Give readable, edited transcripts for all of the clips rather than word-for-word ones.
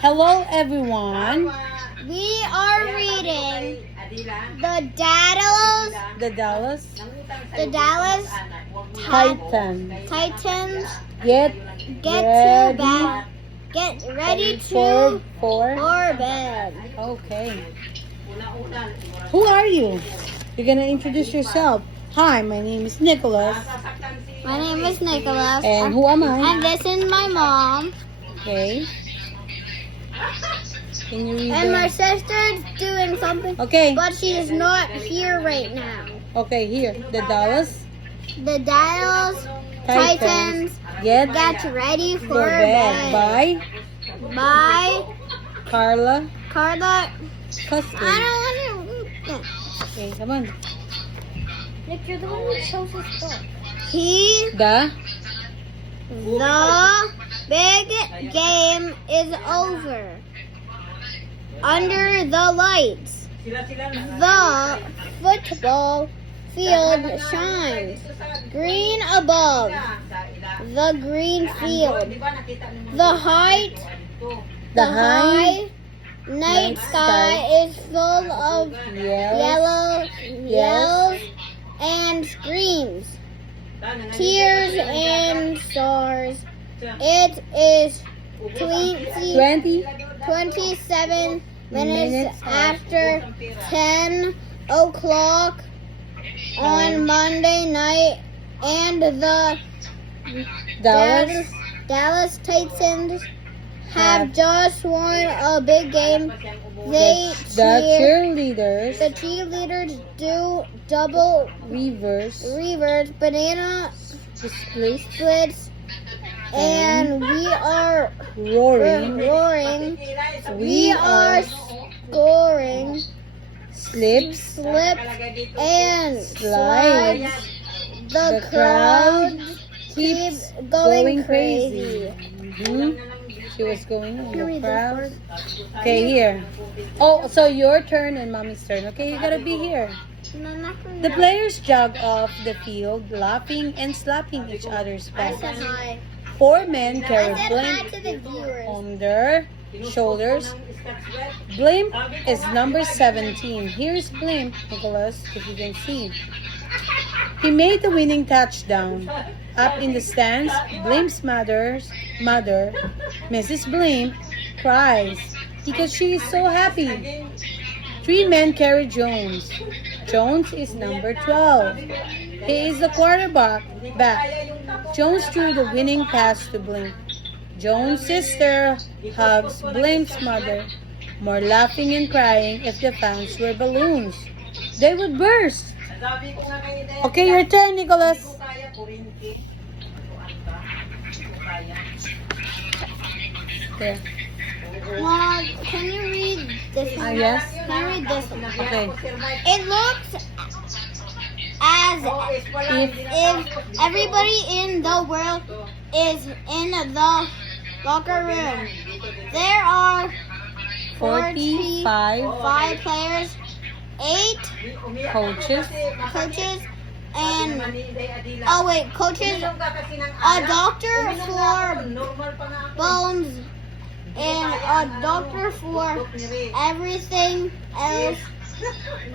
Hello, everyone. We are reading the Dallas Titans Get Get ready to for bed. Okay. Who are you? You're gonna introduce yourself. Hi, my name is Nicholas. My name is Nicholas. And who am I? And this is my mom. Okay. Can you read And the- my sister's doing something. Okay. But she is not here right now. Okay, here. The Dallas The Dallas Titans Get get ready for for bed bed. by By Carla Carla. Custom. I don't want to. Okay, come on. Nick, you're the one who chose this book. The The big game is over. Under the lights, the football field shines green above the green field. The high night sky is full of yellow yells and screams, tears and stars. It is 27 minutes after 10 o'clock on Monday night, and the Dallas Titans have just won a big game. the cheerleaders do double reverse banana splits, and we are roaring We are scoring slips and slides. The crowd keeps going crazy. She was going in the crowd. Okay, here. Oh, so your turn and mommy's turn. Okay, you gotta be here. The players jog off the field, laughing and slapping each other's I backs. said hi. 4 men carry I said hi Blimp to the viewers. on their shoulders. Blimp is number 17. Here's Blimp, Nicholas, if you can see. He made the winning touchdown. Up in the stands, Blimp's mother, Mrs. Blimp, cries because she is so happy. 3 men carry Jones. Jones is number 12. He is the quarterback. Jones threw the winning pass to Blimp. Jones' sister hugs Blimp's mother. More laughing and crying. If the fans were balloons, they would burst. Okay, your turn, Nicholas. There. Mom, can you read this one? Yes. Can you read this one? Okay. It looks as if everybody in the world is in the locker room. There are 45 5 players, 8 coaches. coaches, and coaches, a doctor for bones, and a doctor for everything else.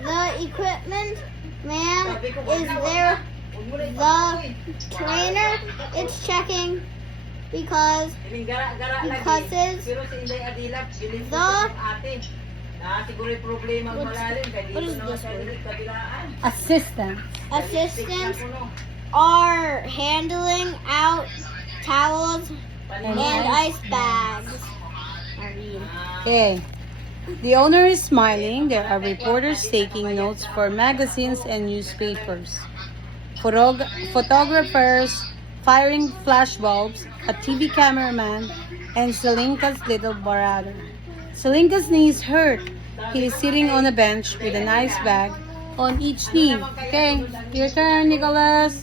The equipment man is there. The trainer is checking because the what is this word? Assistants are handling out towels and ice bags. Okay. The owner is smiling. There are reporters taking notes for magazines and newspapers. Photographers firing flashbulbs, a TV cameraman, and Selinka's little brother. Selinka's knees hurt. He is sitting on a bench with an ice bag on each knee. Okay, your turn, Nicholas.